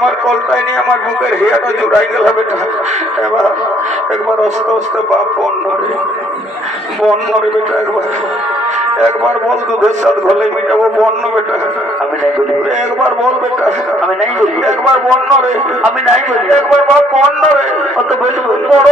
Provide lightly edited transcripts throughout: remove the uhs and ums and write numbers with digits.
আমার কলটাই নিয়ে আমার বুকের হিয়াটা জুড়াই গেল বেটা। এবার একবার আস্তে আস্তে বাপ বন্য রে বেটা। একবার বল দুধের সাথ ঘলে মিটাবো বন্য বেটা। আমি নাই বলি। একবার বল বেটা। আমি নাই বলি। একবার বন্য রে। আমি নাই বলি। একবার বাপ বন্য রে। কত বলবো বড়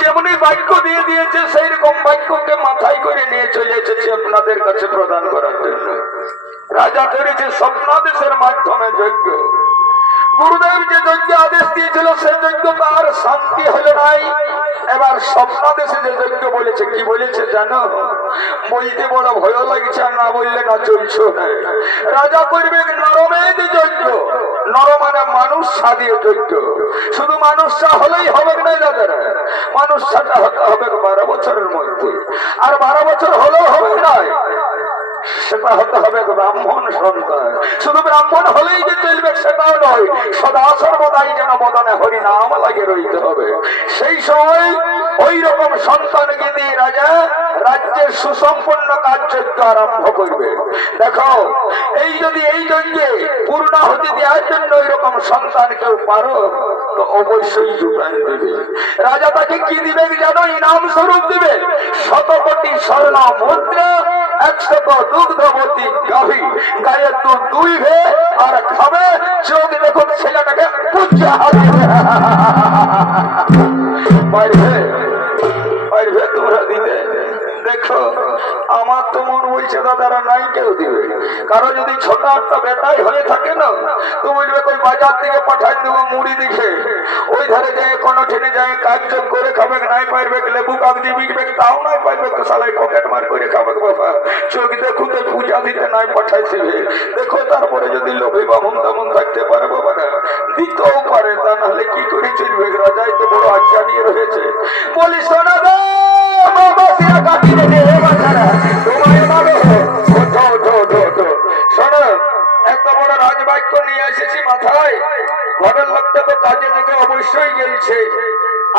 যেমনি বাক্য দিয়ে দিয়েছে সেই রকম বাক্যকে মাথায় করে নিয়ে চলে এসেছে আপনাদের কাছে প্রদান করার জন্য। রাজা করেছে স্বপ্নাদেশের মাধ্যমে যজ্ঞ। গুরুদেব যে যজ্ঞ আদেশ দিয়েছিল সেই যজ্ঞ তার শান্তি হলো নাই। এবার স্বপ্নাদেশে যে যজ্ঞ বলেছে, কি বলেছে জানো? বলতে বড় ভয় লাগছে, না বললে না চলছে। রাজা করবে নরমেদ যজ্ঞ। নর মানে মানুষ সাদিয়ে যজ্ঞ। শুধু মানুষটা হলেই হবে না দাদারা, মানুষটা হতে হবে 12 বছরের মধ্যে। আর 12 বছর হলেও হবে না, সেটা হতে হবে ব্রাহ্মণ সন্তান। শুধু ব্রাহ্মণ হলেই যে চলবে সেটাও নয়, সদা সর্বদাই যেন বদনে হরিনাম লাগে রইতে হবে। সেই সময় ওই রকম সন্তানকে দিয়ে রাজা রাজ্যের সুসম্পন্ন কার্যক্র আরম্ভ করবে। দেখো, এই যদি এই যজ্ঞে পূর্ণাহুতি দেওয়ার জন্য ওই রকম সন্তান কেউ পারো তো অবশ্যই জুটান দিবে। রাজা তাকে কি দিবে জানো? ইনাম স্বরূপ দিবে 100 কোটি স্বর্ণ মুদ্রা, 100 দুগ্ধবতী গাভী, গায়ে দুধ দুইবে আর খাবে। চোখ দেখুন ছেলেটাকে পূজা পারবে তোমরা দিতে। দেখো, আমার তো মন বলছে দাদারা নাই কেউ দিবে। কারো যদি ছোট একটা বেটাই হয়ে থাকে না, তো বলবে ওই বাজার থেকে পাঠাই দেবো মুড়ি দিকে, ওই ধারে যায় কোনো ঠেনে যায় কাজ করে খাবে, নাই পারবে লেবু কাগজি বিকবে, তাও নাই পারবে তো সালাই পকেট মার করে খাবে। বাবা চোখ দেখুন পূজা দিতে নাই পাঠাইছে। দেখো, তারপরে যদি লোভে বামন তেমন থাকতে পারে বাবারা, দিতেও পারে, তা নাহলে কি করে চলবে? রাজাই তো বড় আজ্ঞা নিয়ে রয়েছে। বলি শোনা দো একটা বড় রাজবাক্য নিয়ে এসেছি মাথায়। ঘরের লোকটা তো কাজে নাকি অবশ্যই গেলছে,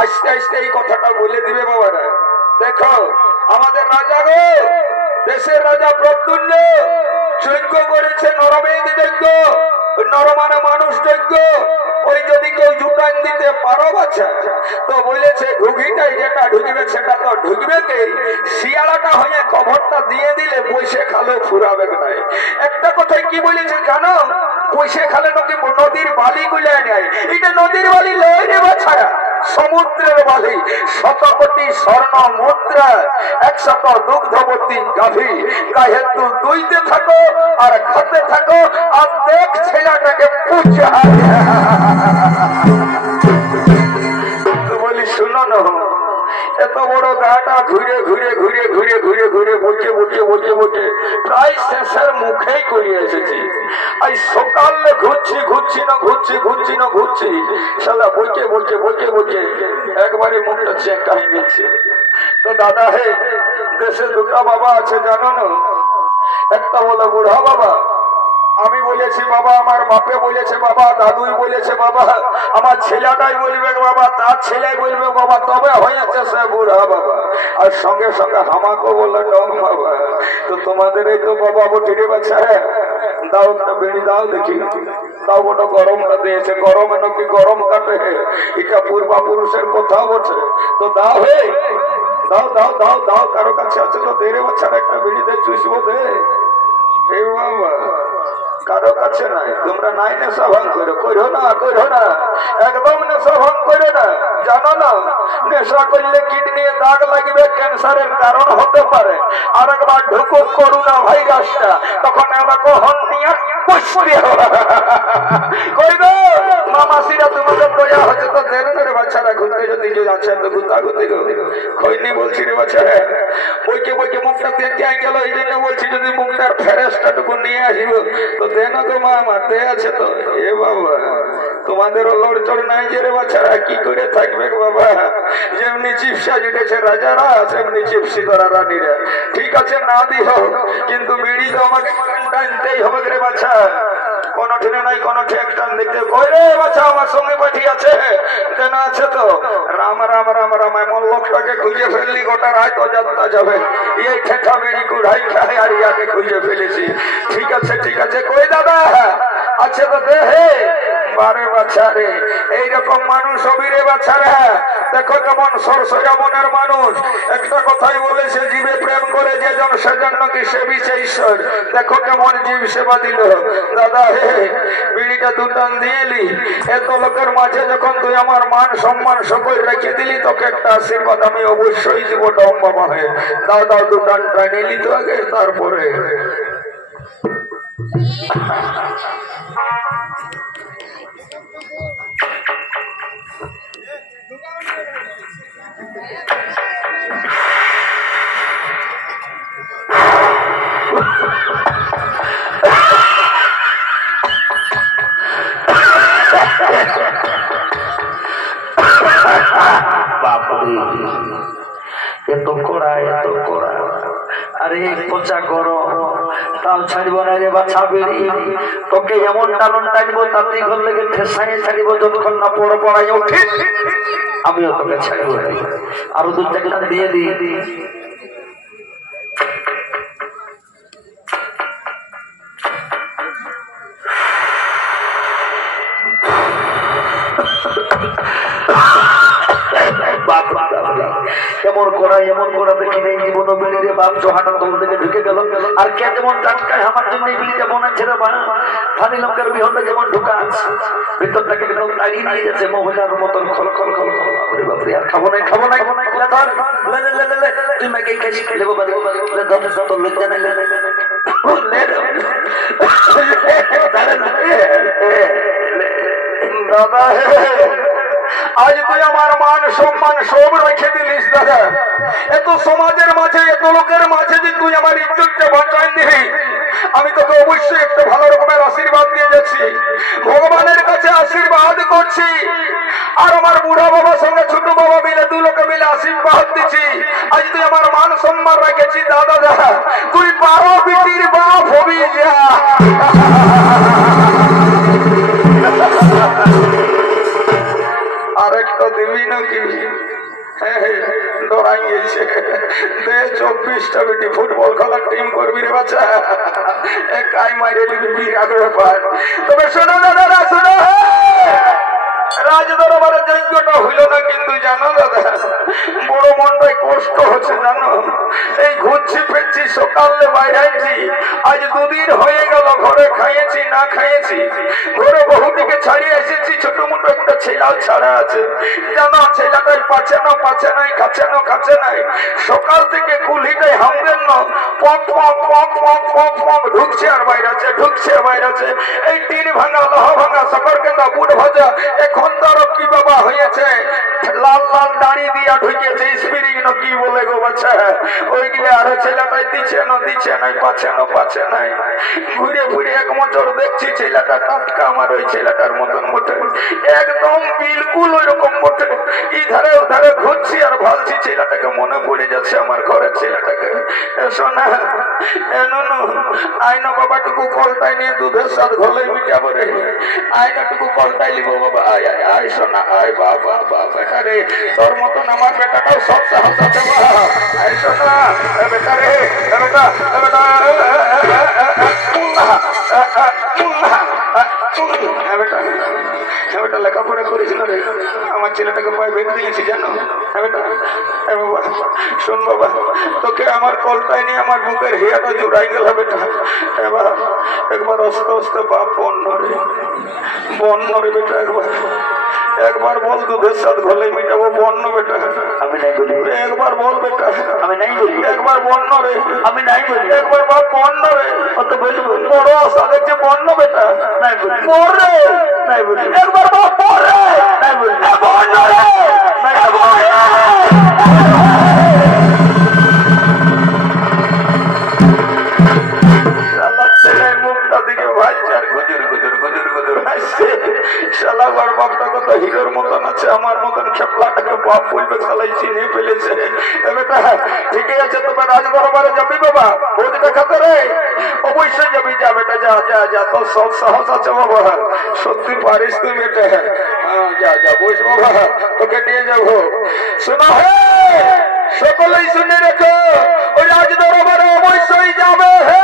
আস্তে আস্তে এই কথাটা বলে দিবে বাবারা। দেখো, আমাদের রাজা গো, দেশের রাজা প্রদ্যুম্ন যজ্ঞ করেছে নরমেদ যজ্ঞ। নর মানে মানুষ যজ্ঞ। ওই যদি কেউ জুটান দিতে পারো বাচ্চা, তো বলেছে ঢুকিটাই যেটা ঢুকবে সেটা তো ঢুকবে কে? শিয়ালাটা হয়ে কবরটা দিয়ে দিলে বসে খালো ফুরাবে নাই। একটা কথাই কি বলেছে জানো? বসে খালে নাকি নদীর বালি গুলে নেয়। এটা নদীর বালি লয় রে বাছারা, সমুদ্রের বালি। 100 কোটি স্বর্ণ মুদ্রা, 100 দুগ্ধবতী গাভী, গায়ে দুধ দুইতে থাকো আর খাতে থাকো, আর দেখ ছেলেটাকে পূজা। তো বলি শুনো না, এত বড় গাটা ঘুরে ঘুরে ঘুরে ঘুরে ঘুরে ঘুরে বসে বসে বসে বসে প্রায় শেষের মুখেই করে এসেছি। আজ সকালে ঘুরছি ঘুরছি না ঘুরছি ঘুরছি না ঘুরছি, সালা বসে বসে বসে বসে একবারে মুখটা চেঁকাই গেছে। তো দাদা হে, দেশে দুটা বাবা আছে জানো না? একটা বলে বুড়া বাবা, আমি বলেছি বাবা, আমার বাপে বলেছে বাবা, দাদুই বলেছে বাবা, আমার ছেলেটাই বলবে বাবা, তার ছেলে বলবে বাবা, তবে হয়েছে সে বুড়া বাবা। আর সঙ্গে সঙ্গে হামাকে বলে ডম বাবা। তো তোমাদের এই তো বাবা বটিরে বাচ্চা, দাও একটা বেড়ি দাও দেখি, দাও ওটা গরমটা দিয়েছে, গরমে নাকি গরম কাটে, এটা পূর্বাপুরুষের কথা বটে। তো দাও হে, দাও দাও দাও দাও, কারো কাছে আছে তো দেরে বাচ্চার একটা বেড়ি দে, চুষবো দে। এই বাবা কারো কাছে নাই। তোমরা নাই নেশা ভাঙ করো না, করো না, একদম নেশা ভাঙ করে না। জানো না নেশা করলে কিডনি দাগ লাগবে, ক্যান্সারের কারণ হতে পারে। আর একবার ঢুকুক করোনা ভাইরাসটা, তখন আমাকে হন নিয়ে কই গো মামাসিরা, তোমাদের দয়া হচ্ছে তো দেন রে বাচ্চারা, ঘুরতে যদি যাচ্ছে তো ঘুরতা ঘুরতে খৈনি বলছি রে বাচ্চারা, বইকে বইকে মুখটা দেখতে গেল, এই জন্য বলছি যদি মুখটার ফেরেস্টাটুকু নিয়ে আসিব তো দেন গো মামা, দে আছে তো। এ বাবা তোমাদেরও লড়চড় নাই যে রে বাচ্চারা, কি করে থাকবে বাবা? যেমনি চিপসা জুটেছে রাজারা, সেমনি চিপসি করা রানীরা। ঠিক আছে না দিহ, কিন্তু বিড়ি তো আমাকে টানতেই হবে রে বাচ্চা। কোন ঠিনে নাই, কোন ঠেক টান দেখতে কই রে বাচ্চা, আমার সঙ্গে পাঠি আছে দেনা আছে তো। রাম রাম রাম রাম, এমন লোকটাকে খুঁজে ফেললি গোটা রায় তো যাত্রা যাবে। এই ঠেকা বেড়ি কুড়াই খায় আর ইয়াকে খুঁজে ফেলেছি। ঠিক আছে ঠিক আছে, কই দাদা আছে তো দে হে। বারে বাচ্চা রে, এইরকম মানুষ অবিরে বাচ্চা রে, দেখো কেমন সরসজা মনের মানুষ। একটা কথাই বলেছে, জীবে প্রেম করে যেজন সেজন নাকি সেবিছে ঈশ্বর। দেখো কেমন জীব সেবা দিল। দাদা হে, বিড়িটা দুটান দিয়েলি, এত লোকের মাঝে যখন তুই আমার মান সম্মান সকল রেখে দিলি, তোকে একটা আশীর্বাদ আমি অবশ্যই দিব ডম বাবা হয়ে। দাও দাও দুটান টানিলি তো আগে, তারপরে এত কড়া, এত কড়া। আরে পচা গরম, তাও ছাড়িব না রে বাছা বেড়ি। তোকে এমন টালন টানবো, তাড়াতাড়ি ঘর লেগে ঠেসাইয়ে ছাড়িব, যতক্ষণ না পড়ে পড়াই ওঠে আমিও তোকে ছাড়িব। আরো দু চারটা দিয়ে দিই। এমন করা দেখি নেই জীবন বেরিয়ে বাপ জোহানা দল থেকে ঢুকে গেল। আর কে যেমন টাটকায় আমার জন্য এই বিলিটা বোনাচ্ছে রে বানা, ফানি লঙ্কার বিহনটা যেমন ঢুকা আছে ভিতরটাকে একদম তাড়িয়ে নিয়ে যাচ্ছে মহিলার মতন খল খল খল খল। ওরে বাপরে, আর খাবো নাই খাবো নাই। তুই মাকে খাইছি খেলে তোর লজ্জা নাই। দাদা আজ তুই আমার মান সম্মান সব রেখে দিলিস দাদা। এত সমাজের মাঝে, এত লোকের মাঝে যে তুই আমার ইজ্জতটা বাঁচাই দিলি, আমি তোকে অবশ্যই একটা ভালো রকমের আশীর্বাদ দিয়ে যাচ্ছি, ভগবানের কাছে আশীর্বাদ করছি। আর আমার বুড়া বাবার সঙ্গে ছোট বাবা মিলে দু লোকে মিলে আশীর্বাদ দিচ্ছি। আজ তুই আমার মান সম্মান রেখেছি দাদা, দাদা তুই 12 বিটির বাপ হবি যা। আরেকটা দিবি নাকি? ডরাই গেছে। 24টা বেটি ফুটবল খেলার টিম করবি রে বাচ্চা, একাই মাইরে দিবি আগে পার। তবে শোনো দাদা, শোনো, রাজদরবারের যজ্ঞটা হইল না, কিন্তু জানো দাদা বড় মনটাই কষ্ট হচ্ছে জানো। এই ঘুরছি ফিরছি, সকালে বাইরেছি, আজ 2 দিন হয়ে গেল, ঘরে খাইয়েছি না খাইয়েছি, ঘরে বহুটিকে ছাড়িয়ে এসেছি, ছোট মোটো একটা ছেলাও ছাড়া আছে জানো। ছেলেটাই পাচ্ছে না, পাচ্ছে নাই, খাচ্ছে না, খাচ্ছে নাই। সকাল থেকে কুলিটাই হামদের না, পক পক পক পক পক পক ঢুকছে আর বাইরেছে, ঢুকছে বাইরেছে। এই টিন ভাঙা, লহ ভাঙা, সকর কেন্দা, বুট ভাজা, এখন তার কি বাবা হয়েছে, লাল লাল দাড়ি দিয়া ঢুকেছে, স্পিরিং কি বলে গো বাচ্চা, ওইগুলো আরো ছেলেটাই দিচ্ছে না দিচ্ছে নাই, পাচ্ছে নাই। ঘুরে ঘুরে এক মোটর দেখছি ছেলেটা টাটকা আমার ওই ছেলেটার মতন বটে, একদম বিলকুল ওই রকম বটে। ইধারে ওধারে ঘুরছি আর ভাবছি ছেলেটাকে, মনে পড়ে যাচ্ছে আমার ঘরের ছেলেটাকে। শোনা আইনা বাবাটুকু কলটাই নিয়ে দুধের সাথ ঘলে মিটাবো রে, আয়নাটুকু কলটাই লিবো বাবা। আয় আয় আয় শোনা আয়, বাবা বেটা রে, তোর মতন আমার বেটাটাও সব সাহস আছে বাবা। আয় শোনা বেটা রে, বেটা বেটা বেটা লেখাপড়া করেছিল রে, আমার ছেলেটাকে পায়ে বেঁধে দিয়েছি জানো বেটা। শোন বাবা, তোকে আমার কলটাই নিয়ে আমার বুকের হিয়াটা জোড়াই গেল বেটা। একবার আস্তে আস্তে বাপ বন্য রে বেটা, একবার বল দুধের সাথ ঘলে মিটাবো বন্য বেটা। আমি নাই বলি, একবার বল বেটা। আমি নাই বলি, একবার বন্য রে। আমি নাই বলি, একবার বাপ বন্য রে। অত বলবো বড় আশা দেখছে বন্য বেটা। নাই বলি, মরে নাই বলি, একবার বাপ মরে নাই বলি, বন্য রে। মুখটা দিকে ভাইছে আর গুজুর গুজুর গুজুর গুজুর হাসছে। শালা আমার বাপটা কত হিরোর মতন আছে, আমার মতন খেপলাটাকে বাপ বলবে শালাই চিনে ফেলেছে। বেটা ঠিকই আছে, তবে রাজ দরবারে যাবি বাবা, ভোজ দেখাতে রে? অবশ্যই যাবি, যা বেটা যা যা যা, তোর সব সাহস আছে বাবা, সত্যি পারিস তুই বেটা। যা যা বস বাবা, তোকে নিয়ে যাবো। শোনা হে, সকলেই শুনে রেখো, ওই রাজ দরবারে অবশ্যই যাবে হে।